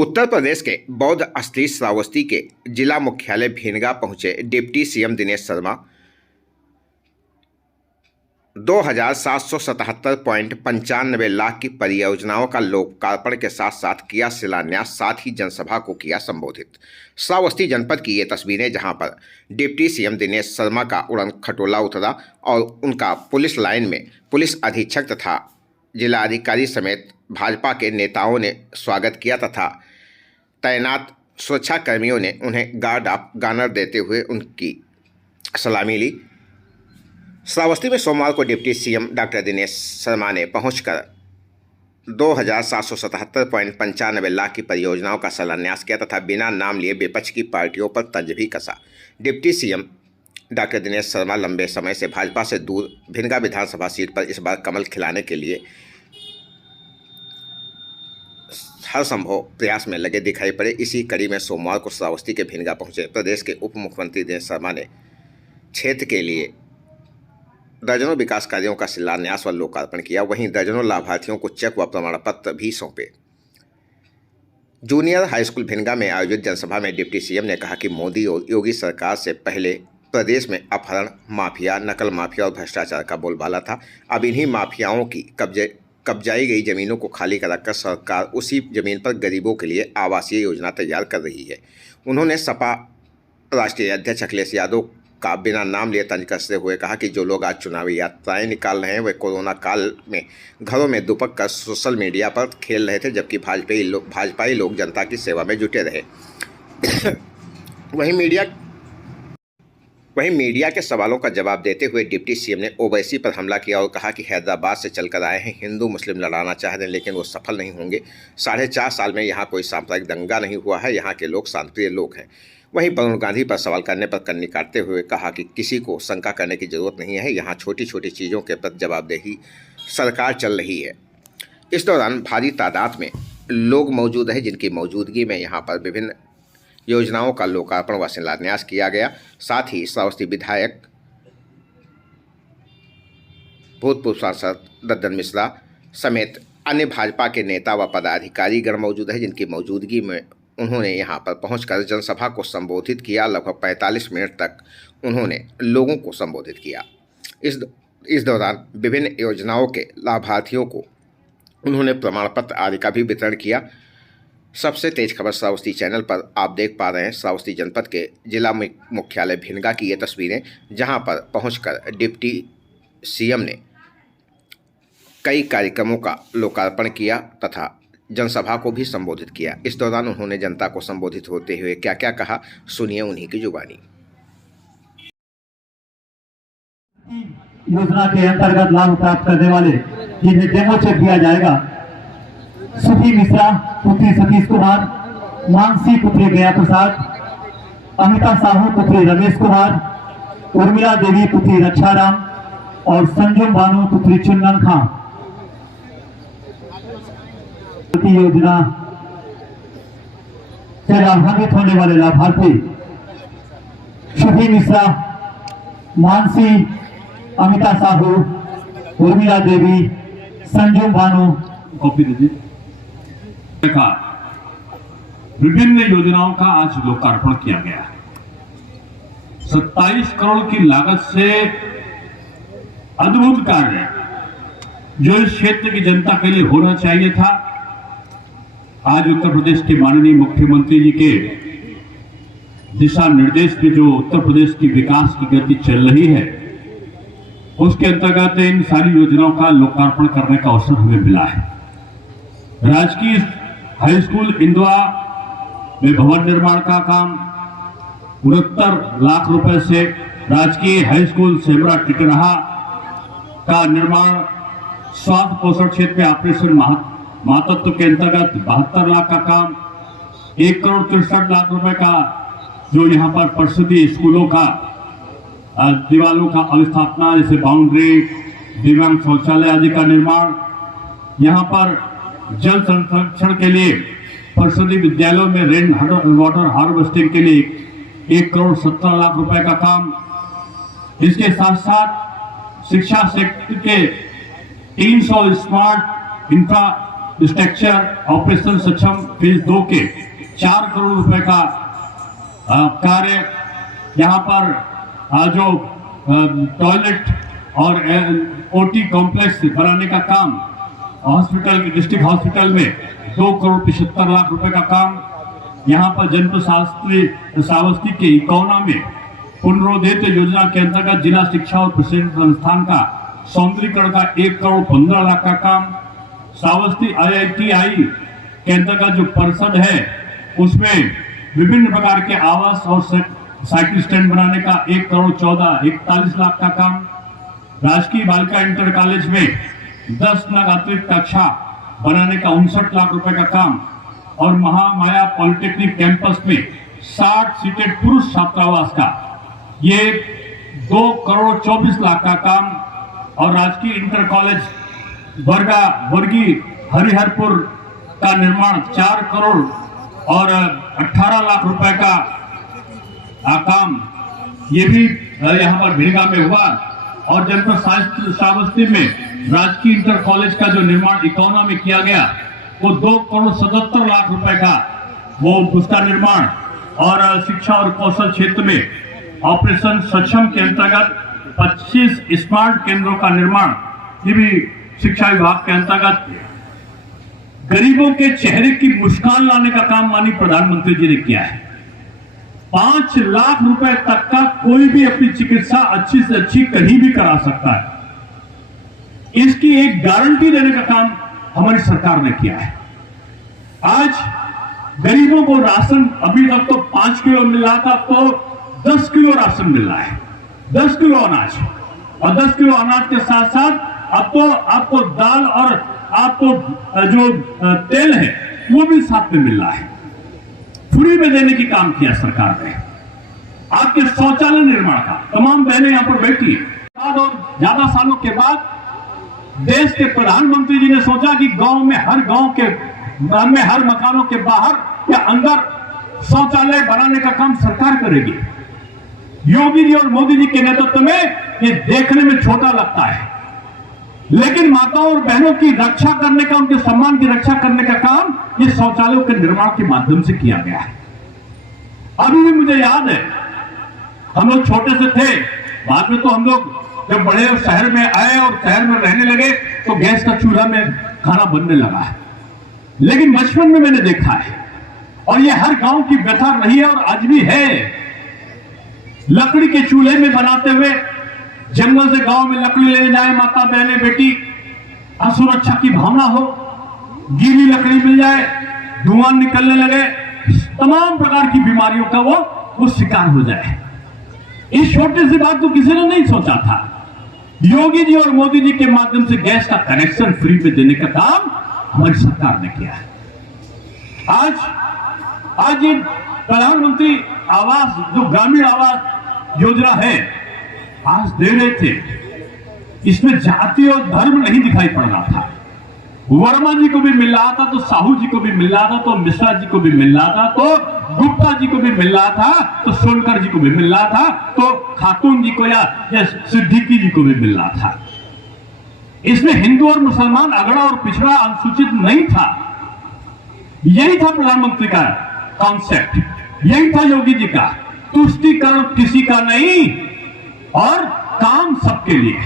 उत्तर प्रदेश के बौद्ध स्थित श्रावस्ती के जिला मुख्यालय भिनगा पहुंचे डिप्टी सीएम दिनेश शर्मा 2777.95 लाख की परियोजनाओं का लोकार्पण के साथ साथ किया शिलान्यास, साथ ही जनसभा को किया संबोधित। श्रावस्ती जनपद की ये तस्वीरें जहां पर डिप्टी सीएम दिनेश शर्मा का उड़न खटोला उतरा और उनका पुलिस लाइन में पुलिस अधीक्षक तथा जिलाधिकारी समेत भाजपा के नेताओं ने स्वागत किया तथा तैनात सुरक्षाकर्मियों ने उन्हें गार्ड ऑफ ऑनर देते हुए उनकी सलामी ली। श्रावस्ती में सोमवार को deputy CM doctor Dinesh Sharma ने पहुंचकर 2777.95 लाख की परियोजनाओं का शिलान्यास किया तथा बिना नाम लिए विपक्ष की पार्टियों पर तंज भी कसा। Deputy CM doctor Dinesh Sharma लंबे समय से भाजपा से दूर भिनगा विधानसभा सीट पर इस बार कमल खिलाने के लिए हर संभव प्रयास में लगे दिखाई पड़े। इसी कड़ी में सोमवार को श्रावस्ती के भिनगा पहुंचे प्रदेश के उप मुख्यमंत्री दिनेश शर्मा ने क्षेत्र के लिए दर्जनों विकास कार्यों का शिलान्यास व लोकार्पण किया। वहीं दर्जनों लाभार्थियों को चेक व प्रमाण पत्र भी सौंपे। जूनियर हाई स्कूल भिनगा में आयोजित जनसभा में डिप्टी सीएम ने कहा कि मोदी और योगी सरकार से पहले प्रदेश में अपहरण माफिया, नकल माफिया और भ्रष्टाचार का बोलबाला था। अब इन्हीं माफियाओं की कब्जाई गई जमीनों को खाली कराकर सरकार उसी जमीन पर गरीबों के लिए आवासीय योजना तैयार कर रही है। उन्होंने सपा राष्ट्रीय अध्यक्ष अखिलेश यादव का बिना नाम लिए तंज कसते हुए कहा कि जो लोग आज चुनावी यात्राएं निकाल रहे हैं वे कोरोना काल में घरों में दुपक कर सोशल मीडिया पर खेल रहे थे, जबकि भाजपाई लोग जनता की सेवा में जुटे रहे। वहीं मीडिया के सवालों का जवाब देते हुए डिप्टी सीएम ने ओवैसी पर हमला किया और कहा कि हैदराबाद से चलकर आए हैं, हिंदू मुस्लिम लड़ाना चाह रहे हैं लेकिन वो सफल नहीं होंगे। 4.5 साल में यहाँ कोई सांप्रदायिक दंगा नहीं हुआ है, यहाँ के लोग शांतिप्रिय लोग हैं। वहीं वरुण गांधी पर सवाल करने पर कन्नी काटते हुए कहा कि किसी को शंका करने की जरूरत नहीं है, यहाँ छोटी छोटी चीज़ों के प्रति जवाबदेही सरकार चल रही है। इस दौरान भारी तादाद में लोग मौजूद हैं, जिनकी मौजूदगी में यहाँ पर विभिन्न योजनाओं का लोकार्पण व शिलान्यास किया गया। साथ ही श्रावस्ती विधायक भूतपूर्व सांसद दद्दन मिश्रा समेत अन्य भाजपा के नेता व पदाधिकारीगण मौजूद हैं, जिनकी मौजूदगी में उन्होंने यहां पर पहुंचकर जनसभा को संबोधित किया। लगभग 45 मिनट तक उन्होंने लोगों को संबोधित किया। इस दौरान विभिन्न योजनाओं के लाभार्थियों को उन्होंने प्रमाण पत्र आदि का भी वितरण किया। सबसे तेज खबर श्रावस्ती चैनल पर आप देख पा रहे हैं श्रावस्ती जनपद के जिला मुख्यालय भिनगा की ये तस्वीरें, जहां पर पहुंचकर डिप्टी सीएम ने कई कार्यक्रमों का लोकार्पण किया तथा जनसभा को भी संबोधित किया। इस दौरान उन्होंने जनता को संबोधित होते हुए क्या क्या कहा, सुनिए उन्हीं की जुबानी। योजना के अंतर्गत लाभ प्राप्त करने वाले जिन्हें डेमो चेक दिया जाएगा, सुखी मिश्रा पुत्री सतीश कुमार, मानसी पुत्री गया प्रसाद, अमिता साहू पुत्री रमेश कुमार, उर्मिला देवी पुत्री रक्षाराम और संजुम बानू पुत्री चुन्नन खां। योजना से लाभान्वित होने वाले लाभार्थी सुखी मिश्रा, मानसी, अमिता साहू, उर्मिला देवी, संजुम बानू। विभिन्न योजनाओं का आज लोकार्पण किया गया। 27 करोड़ की लागत से अद्भुत कार्य जो इस क्षेत्र की जनता के लिए होना चाहिए था, आज उत्तर प्रदेश के माननीय मुख्यमंत्री जी के दिशा निर्देश में जो उत्तर प्रदेश की विकास की गति चल रही है, उसके अंतर्गत इन सारी योजनाओं का लोकार्पण करने का अवसर हमें मिला है। राजकीय हाई स्कूल इंदवा में भवन निर्माण का काम 69 लाख रुपए से, राजकीय हाई स्कूल सेमरा टिटरहा का निर्माण स्वास्थ्य पोषण क्षेत्र में ऑपरेशन मातृत्व के अंतर्गत 72 लाख का काम, 1,63 लाख रुपए का जो यहाँ पर परिषदीय स्कूलों का दीवारों का अवस्थापना जैसे बाउंड्री, दिव्यांग शौचालय आदि का निर्माण, यहाँ पर जल संरक्षण के लिए परिषदीय विद्यालयों में रेन वाटर हार्वेस्टिंग के लिए 1,70 लाख रुपए का काम। इसके साथ साथ शिक्षा सेक्टर के 300 स्मार्ट इंफ्रा स्ट्रक्चर ऑपरेशन सक्षम फेज 2 के 4 करोड़ रुपए का कार्य, यहाँ पर जो टॉयलेट और ओटी कॉम्प्लेक्स बनाने का काम, हॉस्पिटल डिस्ट्रिक्ट हॉस्पिटल में 2 करोड़ 75 लाख रुपए का काम, यहाँ पर जनपद श्रावस्ती के इकौना में पुनरोदित योजना के अंतर्गत जिला शिक्षा और प्रशिक्षण संस्थान का सौंदर्यीकरण का 1 करोड़ 15 लाख का काम, श्रावस्ती IITI के अंतर्गत जो परिषद है उसमें विभिन्न प्रकार के आवास और साइकिल स्टैंड बनाने का 1 करोड़ 41 लाख का काम, राजकीय बालिका इंटर कॉलेज में 10 नग अतिरिक्त कक्षा बनाने का 59 लाख रुपए का काम और महामाया पॉलिटेक्निक कैंपस में 60 सीटेड पुरुष छात्रावास का ये 2 करोड़ 24 लाख का काम और राजकीय इंटर कॉलेज वर्गी हरिहरपुर का निर्माण 4 करोड़ और 18 लाख रुपए का काम, ये भी यहाँ पर भिड़गा में हुआ। और जनपद श्रावस्ती में राजकीय इंटर कॉलेज का जो निर्माण इकौना में किया गया वो 2 करोड़ 77 लाख रुपए का वो उसका निर्माण और शिक्षा और कौशल क्षेत्र में ऑपरेशन सक्षम के अंतर्गत 25 स्मार्ट केंद्रों का निर्माण, ये भी शिक्षा विभाग के अंतर्गत। गरीबों के चेहरे की मुस्कान लाने का काम माननीय प्रधानमंत्री जी ने किया है। 5 लाख रुपए तक का कोई भी अपनी चिकित्सा अच्छी से अच्छी कहीं भी करा सकता है, इसकी एक गारंटी देने का काम हमारी सरकार ने किया है। आज गरीबों को राशन अभी तक तो 5 किलो मिल रहा था, तो 10 किलो राशन मिल रहा है, 10 किलो अनाज, और 10 किलो अनाज के साथ साथ अब तो आपको दाल और आपको जो तेल है वो भी साथ में मिल रहा है। फ्री में देने की काम किया सरकार ने। आपके शौचालय निर्माण का तमाम बहनें यहां पर बैठी हैं और ज्यादा सालों के बाद देश के प्रधानमंत्री जी ने सोचा कि गांव में हर मकानों के बाहर या अंदर शौचालय बनाने का काम सरकार करेगी। योगी जी और मोदी जी के नेतृत्व में ये देखने में छोटा लगता है, लेकिन माताओं और बहनों की रक्षा करने का, उनके सम्मान की रक्षा करने का काम ये शौचालयों के निर्माण के माध्यम से किया गया है। अभी भी मुझे याद है, हम लोग छोटे से थे, बाद में तो हम लोग जब बड़े शहर में आए और शहर में रहने लगे तो गैस का चूल्हा में खाना बनने लगा है, लेकिन बचपन में मैंने देखा है और ये हर गांव की व्यथा रही है और आज भी है। लकड़ी के चूल्हे में बनाते हुए जंगल से गांव में लकड़ी लेने जाए माता बहने बेटी, असुरक्षा की भावना हो, गीली लकड़ी मिल जाए, धुआं निकलने लगे, तमाम प्रकार की बीमारियों का वो शिकार हो जाए। इस छोटी सी बात तो किसी ने नहीं सोचा था। योगी जी और मोदी जी के माध्यम से गैस का कनेक्शन फ्री में देने का काम हमारी सरकार ने किया है। आज ये प्रधानमंत्री आवास, जो ग्रामीण आवास योजना है, आज दे रहे थे, इसमें जाति और धर्म नहीं दिखाई पड़ रहा था। वर्मा जी को भी मिल रहा था, तो साहू जी को भी मिल रहा था, तो मिश्रा जी को भी मिल रहा था, तो गुप्ता जी को भी मिल रहा था, तो सोनकर जी को भी मिल रहा था, तो खातून जी को या सिद्दीकी जी को भी मिल रहा था। इसमें हिंदू और मुसलमान, अगड़ा और पिछड़ा, अनुसूचित नहीं था। यही था प्रधानमंत्री का कॉन्सेप्ट, यही था योगी जी का, तुष्टीकरण किसी का नहीं और काम सबके लिए,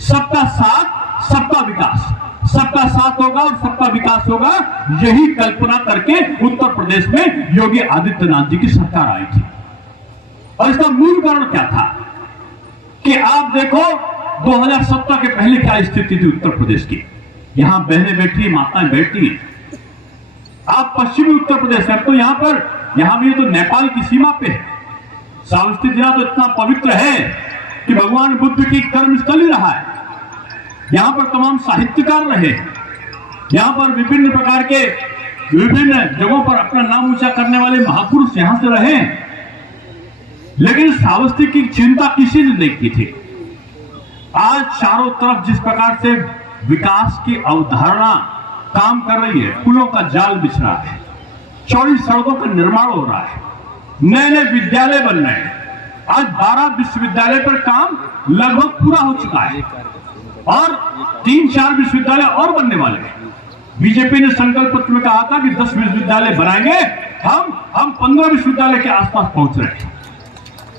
सबका साथ सबका विकास, सबका साथ होगा और सबका विकास होगा, यही कल्पना करके उत्तर प्रदेश में योगी आदित्यनाथ जी की सरकार आई थी। और इसका मूल कारण क्या था कि आप देखो 2017 के पहले क्या स्थिति थी उत्तर प्रदेश की। यहां बहनें बैठी, माताएं बैठी, आप पश्चिमी उत्तर प्रदेश है, तो यहां भी तो नेपाल की सीमा पे है। श्रावस्ती जिला तो इतना पवित्र है कि भगवान बुद्ध की कर्मस्थली रहा है। यहां पर तमाम साहित्यकार रहे, यहां पर विभिन्न प्रकार के विभिन्न जगहों पर अपना नाम ऊंचा करने वाले महापुरुष यहां से रहे, लेकिन श्रावस्ती की चिंता किसी ने नहीं की थी। आज चारों तरफ जिस प्रकार से विकास की अवधारणा काम कर रही है, पुलों का जाल बिछ रहा है, चौड़ी सड़कों का निर्माण हो रहा है, नए नए विद्यालय बन रहे हैं। आज 12 विश्वविद्यालय पर काम लगभग पूरा हो चुका है और 3-4 विश्वविद्यालय और बनने वाले हैं। बीजेपी ने संकल्प पत्र में कहा था कि 10 विश्वविद्यालय बनाएंगे। हम 15 विश्वविद्यालय के आसपास पहुंच रहे हैं।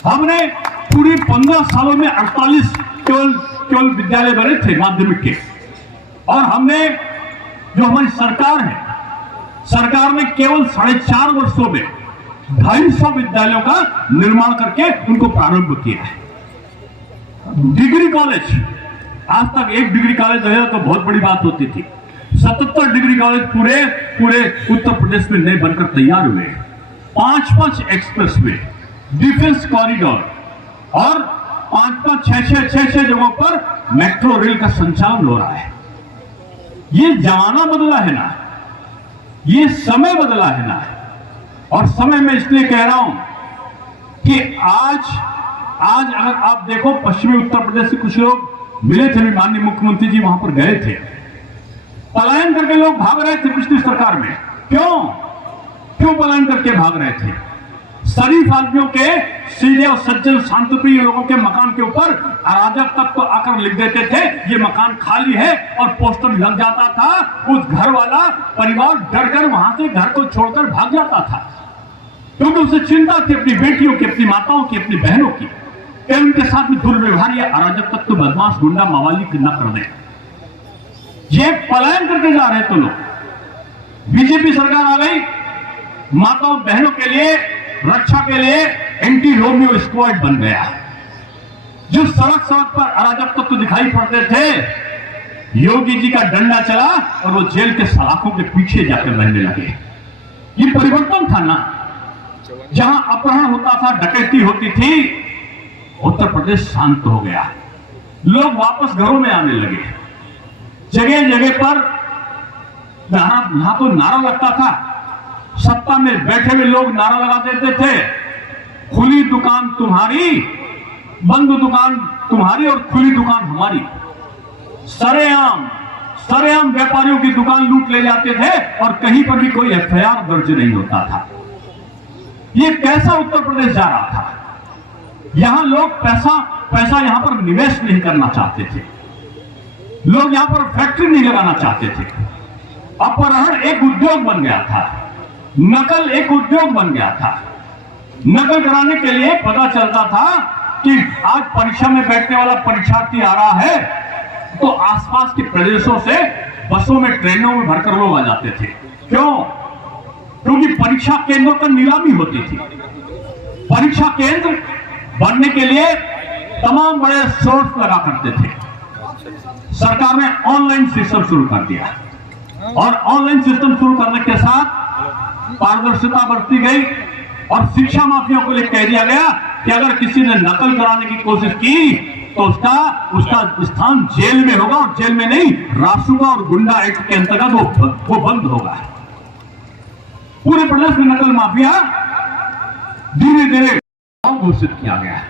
हमने पूरी 15 सालों में 48 केवल विद्यालय बने थे माध्यमिक के, और हमने जो हमारी सरकार है, सरकार ने केवल 4.5 वर्षों में 250 विद्यालयों का निर्माण करके उनको प्रारंभ किया है। डिग्री कॉलेज, आज तक एक डिग्री कॉलेज रहे तो बहुत बड़ी बात होती थी। 77 डिग्री कॉलेज पूरे उत्तर प्रदेश में नए बनकर तैयार हुए। 5 एक्सप्रेसवे, डिफेंस कॉरिडोर और 5-6 जगहों पर मेट्रो रेल का संचालन हो रहा है। ये जमाना बदला है ना, ये समय बदला है ना। और समय में इसलिए कह रहा हूं कि आज अगर आप देखो, पश्चिमी उत्तर प्रदेश से कुछ लोग मिले थे, माननीय मुख्यमंत्री जी वहां पर गए थे। पलायन करके लोग भाग रहे थे पिछली सरकार में। क्यों पलायन करके भाग रहे थे? शरीफ आदमियों के, सीधे और सज्जन शांतिप्रिय लोगों के मकान के ऊपर अराजक तत्व आकर लिख देते थे ये मकान खाली है, और पोस्टर लग जाता था। उस घर वाला परिवार डरकर वहां से घर को छोड़कर भाग जाता था, क्योंकि उसे चिंता थी अपनी बेटियों की, अपनी माताओं की, अपनी बहनों की, कि उनके साथ में दुर्व्यवहार या अराजक तत्व, बदमाश, गुंडा, मवाली न कर दे। ये पलायन करके जा रहे तो लोग। बीजेपी सरकार आ गई, माताओं बहनों के लिए, रक्षा के लिए एंटी रोमियो स्क्वाड बन गया। जो सड़क पर अराजक तत्व दिखाई पड़ते थे, योगी जी का डंडा चला और वो जेल के सलाखों के पीछे जाकर रहने लगे। ये परिवर्तन था ना। जहां अपहरण होता था, डकैती होती थी, उत्तर प्रदेश शांत हो गया। लोग वापस घरों में आने लगे। जगह जगह पर यहां तो नारा लगता था, सत्ता में बैठे हुए लोग नारा लगा देते थे, खुली दुकान तुम्हारी, बंद दुकान तुम्हारी और खुली दुकान हमारी। सरेआम व्यापारियों की दुकान लूट ले जाते थे और कहीं पर भी कोई एफआईआर दर्ज नहीं होता था। ये कैसा उत्तर प्रदेश जा रहा था? यहां लोग पैसा यहां पर निवेश नहीं करना चाहते थे। लोग यहां पर फैक्ट्री नहीं लगाना चाहते थे। अपहरण एक उद्योग बन गया था, नकल एक उद्योग बन गया था। नकल कराने के लिए पता चलता था कि आज परीक्षा में बैठने वाला परीक्षार्थी आ रहा है, तो आसपास के प्रदेशों से बसों में, ट्रेनों में भरकर लोग आ जाते थे। क्यों? क्योंकि परीक्षा केंद्रों पर नीलामी होती थी। परीक्षा केंद्र बनने के लिए तमाम बड़े सोर्स लगा करते थे। सरकार ने ऑनलाइन सिस्टम शुरू कर दिया, और ऑनलाइन सिस्टम शुरू करने के साथ पारदर्शिता बरती गई, और शिक्षा माफिया को कह दिया गया कि अगर किसी ने नकल कराने की कोशिश की तो उसका स्थान जेल में होगा, और जेल में नहीं, रासुका और गुंडा एक्ट के अंतर्गत वो बंद होगा। पूरे प्रदेश में नकल माफिया धीरे धीरे घोषित किया गया।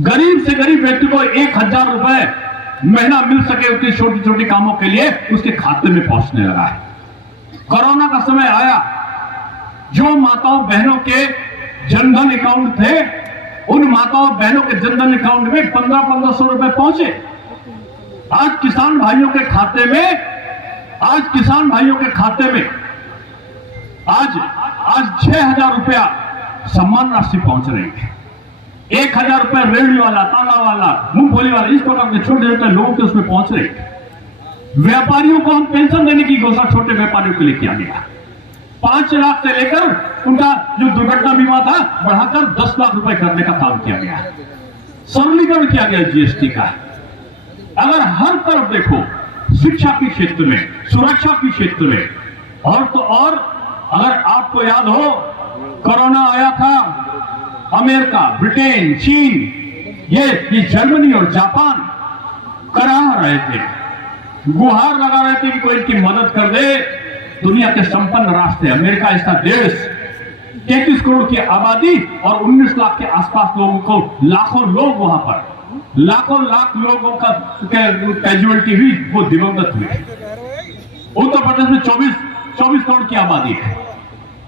गरीब से गरीब व्यक्ति को 1000 रुपए महीना मिल सके उसकी छोटी छोटी कामों के लिए उसके खाते में पहुंचने लगा है। कोरोना का समय आया, जो माताओं बहनों के जनधन अकाउंट थे, उन माताओं बहनों के जनधन अकाउंट में 1500 रुपए पहुंचे। आज किसान भाइयों के खाते में आज 6000 रुपया सम्मान राशि पहुंच रही है। 1000 रुपए रेहड़ी वाला, ताला वाला, मूंगफली वाला, इस प्रकार के छोटे छोटे लोगों के उसमें पहुंच रहे हैं। व्यापारियों को हम पेंशन देने की घोषणा छोटे व्यापारियों के लिए किया गया। 5 लाख से लेकर उनका जो दुर्घटना बीमा था बढ़ाकर 10 लाख रुपए करने का काम किया गया। सरलीकरण किया गया जीएसटी का। अगर हर तरफ देखो, शिक्षा के क्षेत्र में, सुरक्षा के क्षेत्र में, और तो और अगर आपको याद हो, कोरोना आया था, अमेरिका, ब्रिटेन, चीन, ये जर्मनी और जापान करा रहे थे, गुहार लगा रहे थे कि कोई इनकी मदद कर दे। दुनिया के संपन्न राष्ट्र, अमेरिका इसका देश, 33 करोड़ की आबादी और 19 लाख के आसपास लोगों को, लाखों लोग वहां पर, लाखों लाख लोगों का कैजुअलिटी हुई, वो दिवंगत हुए। उत्तर प्रदेश में 24 करोड़ की आबादी है,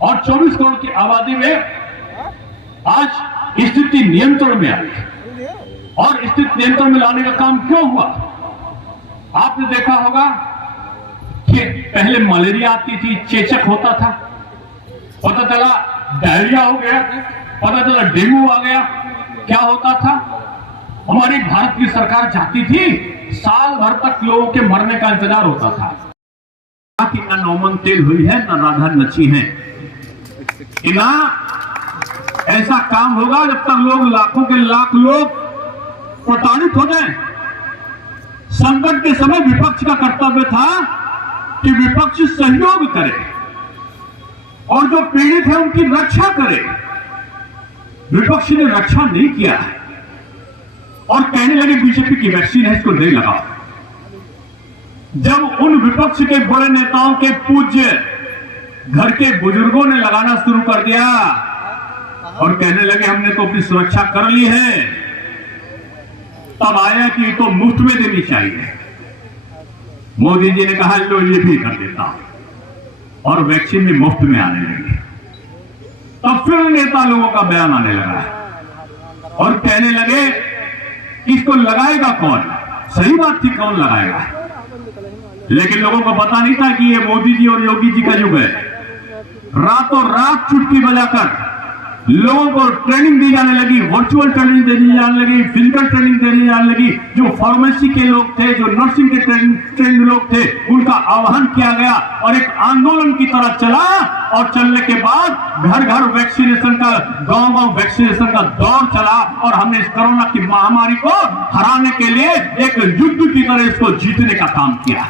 और 24 करोड़ की आबादी में आज स्थिति नियंत्रण में आई। और स्थिति नियंत्रण में लाने का काम क्यों हुआ? आपने देखा होगा कि पहले मलेरिया आती थी, चेचक होता था, पता चला डायरिया हो गया, पता चला डेंगू आ गया, क्या होता था? हमारी भारत की सरकार चाहती थी साल भर तक लोगों के मरने का इंतजार होता था कि न नौमन तेल हुई है, न राधा नची है, कि ना ऐसा काम होगा जब तक लोग लाखों के लाख लोग प्रताड़ित हो जाएं। संकट के समय विपक्ष का कर्तव्य था कि विपक्ष सहयोग करे और जो पीड़ित है उनकी रक्षा करे। विपक्ष ने रक्षा नहीं किया है और कहने लगे बीजेपी की वैक्सीन है, इसको नहीं लगाओ। जब उन विपक्ष के बड़े नेताओं के पूज्य घर के बुजुर्गों ने लगाना शुरू कर दिया और कहने लगे हमने तो अपनी सुरक्षा कर ली है, तब आया कि ये तो मुफ्त में देनी चाहिए। मोदी जी ने कहा लो ये भी कर देता हूं और वैक्सीन भी मुफ्त में आने लगी। तब फिर नेता लोगों का बयान आने लगा और कहने लगे कि इसको लगाएगा कौन? सही बात थी, कौन लगाएगा? लेकिन लोगों को पता नहीं था कि ये मोदी जी और योगी जी का युग है। रातों रात चुटकी बजाकर लोगों को ट्रेनिंग दी जाने लगी, वर्चुअल ट्रेनिंग देनी जाने लगी, फिजिकल ट्रेनिंग देनी जाने लगी। जो फार्मेसी के लोग थे, जो नर्सिंग के ट्रेंड लोग थे, उनका आह्वान किया गया और एक आंदोलन की तरह चला और चलने के बाद घर घर वैक्सीनेशन का, गांव गांव वैक्सीनेशन का दौर चला और हमने इस कोरोना की महामारी को हराने के लिए एक युद्ध की तरह इसको जीतने का काम किया।